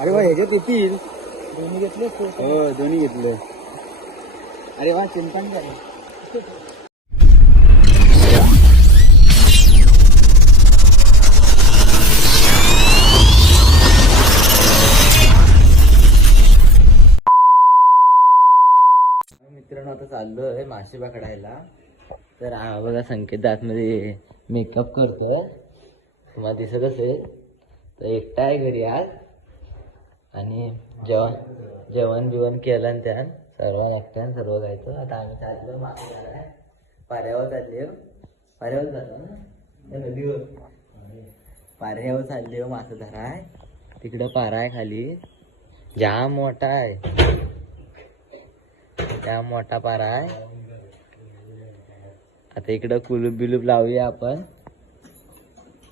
अरे वा ह्याच्यात येतील. दोन्ही घेतले हो दोन्ही घेतले. अरे वा चिंतन काय मित्रांनो आता चाललोय मासे पकडायला. तर हा बघा संकेत आतमध्ये मेकअप करतो तुम्हाला दिसत असेल तर एकटा आहे घरी आज. आणि जेवण जेवण बिवण केलं आणि त्यान सर्व एकट्यान सर्व खायचं. आता आम्ही चाललो मासे आहे. पाऱ्यावर चालले हो. पाऱ्यावर चाललो ना? नदीवर पाऱ्यावर चालले हो धराय तिकडं पारा आहे खाली. जाम मोठा आहे. त्या मोठा पारा आहे. आता इकडं कुलूप बिलूप लावूया आपण.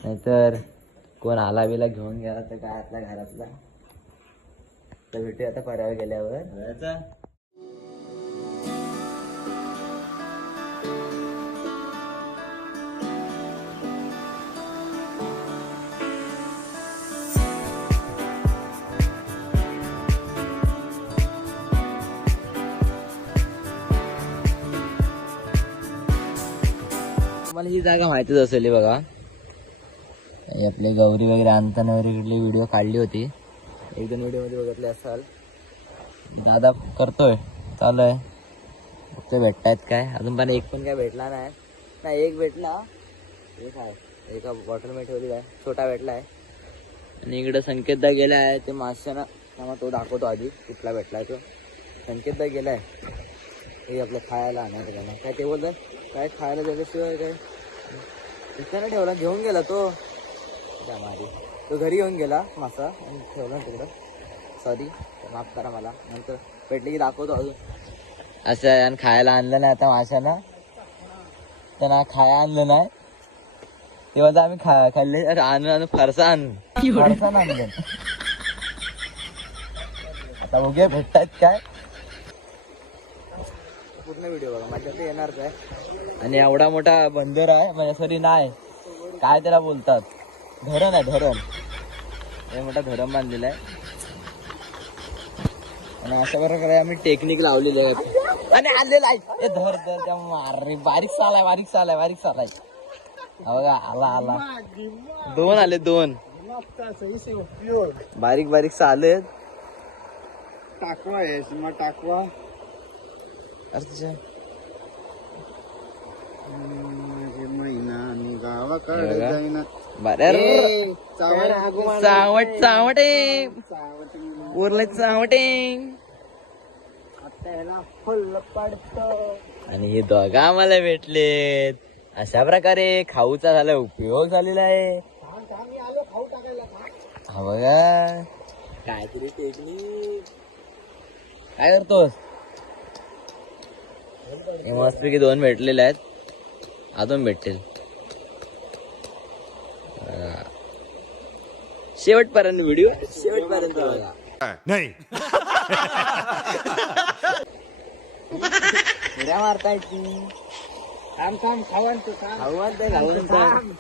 नाहीतर कोण आला बिला घेऊन गेला तर काय आपल्या घरातला? तर भेटूया आता पर्यावर गेल्यावर. तुम्हाला ही जागा माहितीच असेल बघा. आपली आपले गौरी वगैरे आणताना वगैरे इकडली व्हिडिओ काढली होती. एक दोन व्हिडिओमध्ये बघितले असाल. दादा करतोय. चालू आहे. फक्त भेटतायत काय? अजून पण एक पण काय भेटला नाही. नाही एक भेटला. एक आहे. एका बॉटलमध्ये ठेवली आहे. छोटा भेटला आहे आणि इकडे संकेतदा गेला आहे ते माशाना त्यामुळे तो दाखवतो आधी. कुठला भेटलाय तो. संकेतदा गेलाय. हे आपलं खायला आणायचं त्याला काय ते बोलतात काय खायला दिल्याशिवाय काय? तिथं ठेवला घेऊन गेला तो. त्या मारी तो घरी येऊन गेला मासा आणि ठेवला तिकडं. सॉरी माफ करा मला. नंतर भेटले की दाखवतो अजून. असं आहे आणि खायला आणलं नाही आता माशानं. त्यांना खाया आणलं नाही. तेव्हा तर आम्ही खा खाल्ले. अरे आणून आणून फरसाण फरसाण आणलं. आता बघूया भेटतायत काय? पूर्ण व्हिडिओ बघा. माझ्या ते येणारच आहे. आणि एवढा मोठा बंदर आहे म्हणजे सॉरी नाही. काय त्याला बोलतात? धरण आहे धरण. हे मोठा धरण बांधलेला आहे. आणि अशा प्रकारे आम्ही टेक्निक लावलेली आहे. आणि आलेला आहे. धर धर त्या मारे बारीक साल आहे बारीक साल आहे बारीक साल आहे. बघा आला आला. दोन आले दोन. बारीक बारीक साल आहेत. टाकवा आहे टाकवा. अरे तुझ्या माझे महिना आणि गावाकडे बघा. जाईना. बरं. चावट चावट चावटे चावट उरले चावटे आता ह्याला फुल पडतो. आणि हे दोघं आम्हाला भेटलेत. अशा प्रकारे खाऊचा झाला उपयोग झालेला आहे. हा बघा. काहीतरी टेक्निक. काय करतोस? मस्तपैकी दोन भेटलेले आहेत. अजून भेटतील. शेवटपर्यंत व्हिडिओ शेवटपर्यंत बघा. नाही. उड्या मारताय ती. थांब थांब खावान तू थांब. खाऊन ते खाऊन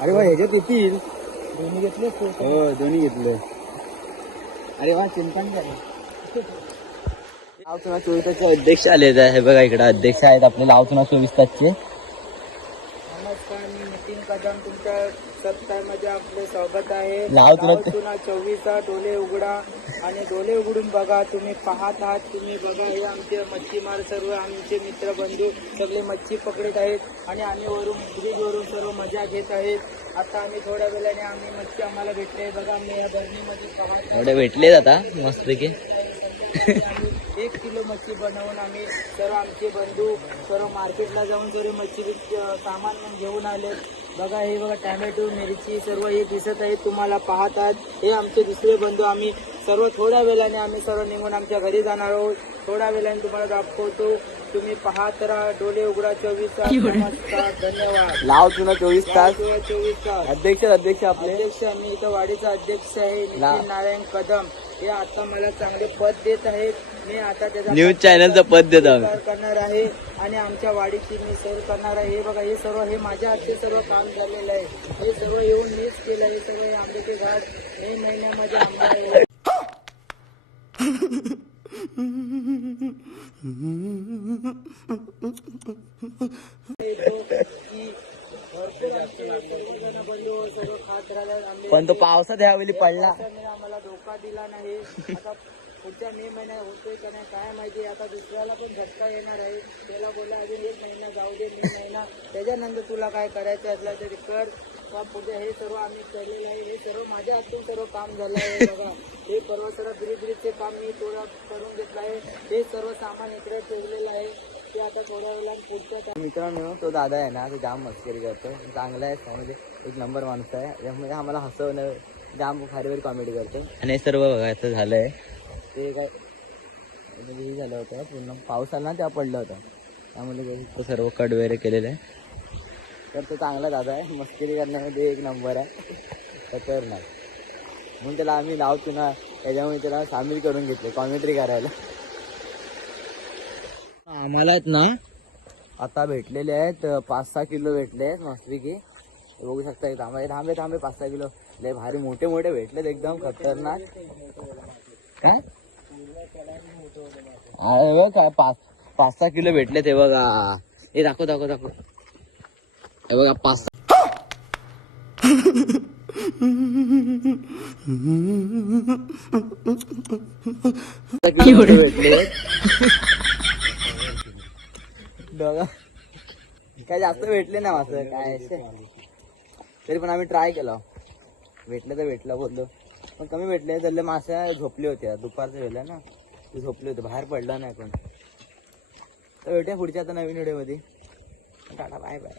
अरे वा ह्याच्यात येतील. दोन्ही घेतले हो दोन्ही घेतले. अरे वा चिंतन काय लावचुना चोवीस तासचे अध्यक्ष आले हे बघा इकडे अध्यक्ष आहेत आपले लावचुना चोवीस तासचे. नमस्कार मी नितीन कदम. तुमच्या सबस्क्राईबमध्ये आपले स्वागत आहे. लाव तुला ते. चोवीसचा डोले उघडा. आणि डोले उघडून बघा तुम्ही पाहत आहात तुम्ही बघा हे आमचे मच्छीमार सर्व आमचे मित्र बंधू सगळे मच्छी पकडत आहेत. आणि आम्ही वरून ब्रिज वरून सर्व मजा घेत आहेत. आता आम्ही थोड्या वेळाने आम्ही मच्छी आम्हाला भेटले. बघा मी या बरणीमध्ये पाहत आहे. एवढे भेटलेत आता मस्तपैकी. आम्ही एक किलो मच्छी बनवून आम्ही सर्व आमचे बंधू सर्व मार्केटला जाऊन सर्व मच्छी सामान घेऊन आले. बघा हे बघा टॅमॅटो मिरची सर्व हे दिसत आहे. तुम्हाला पाहतात. हे आमचे दुसरे बंधू. आम्ही सर्व थोड्या वेळाने आम्ही सर्व निघून आमच्या घरी जाणार आहोत. थोड्या वेळाने तुम्हाला दाखवतो तुम्ही पाहत राहा डोले उघडा चोवीस तास नमस्कार धन्यवाद. लाव तुला चोवीस तास. चोवीस तास. अध्यक्ष अध्यक्ष आपले. अध्यक्ष मी इथं वाडीचा अध्यक्ष आहे नितीन नारायण कदम. हे आता मला चांगले पद देत आहेत. मी आता त्याचा न्यूज चॅनलचं पद देत करणार आहे आणि आमच्या वाडीची मी सेव करणार आहे. हे बघा हे सर्व हे माझ्या हातचे सर्व काम झालेलं आहे. हे सर्व येऊन मीच केलं हे सर्व हे आंब्याचे झाड मे महिन्यामध्ये आंबा पण तो पावसात ह्यावेळी पडला. आम्हाला धोका दिला नाही. आता पुढच्या मे महिन्यात होतोय का नाही काय माहिती. आता दुसऱ्याला पण झटका येणार आहे. त्याला बोला अजून एक महिना जाऊ दे मे महिना. त्याच्यानंतर तुला काय करायचं असलं तरी कर. का पुढे हे सर्व आम्ही केलेलं आहे हे सर्व माझ्या हातून सर्व काम झालं आहे. बघा हे सर्व सर्व ब्रिज ब्रिजचे काम मी थोडं करून घेतलं आहे. हे सर्व सामान इकडे ठेवलेलं आहे. ते आता थोड्या वेळाने पुढच्या मित्रांनो तो दादा आहे ना तो जाम मस्करी करतो. चांगला आहे म्हणजे एक नंबर माणूस आहे. त्यामुळे आम्हाला हसवणं जाम भारी कॉमेडी करतो. आणि हे सर्व बघायचं झालंय. ते काय म्हणजे हे झालं होतं पूर्ण ना तेव्हा पडलं होतं. त्यामुळे तो सर्व कट वगैरे केलेलं आहे. तर तो चांगला दादा आहे. मस्करी करण्यामध्ये एक नंबर आहे. खतरनाक. म्हणून त्याला आम्ही लावतो ना त्याच्यामुळे त्याला सामील करून घेतले कॉमेंट्री करायला. आम्हाला आहेत ना आता भेटलेले आहेत पाच सहा किलो भेटले आहेत मस्तपैकी बघू शकता इथं आम्हाला थांबे थांबे पाच सहा किलो. लय भारी मोठे मोठे भेटलेत एकदम खतरनाक. काय? अरे बघ पाच पाच सहा किलो भेटले ते बघा. हे दाखव दाखव दाखव. बघा पाच भेटले बघा काय जास्त भेटले ना असं काय तरी पण आम्ही ट्राय केला. भेटलं तर भेटलं बोललो. पण कमी भेटले तर मासे झोपले होते. दुपारचं वेळेला ना ते झोपले होते. बाहेर पडला नाही पण तर भेटूया पुढच्या आता नवीन व्हिडिओमध्ये टाटा बाय बाय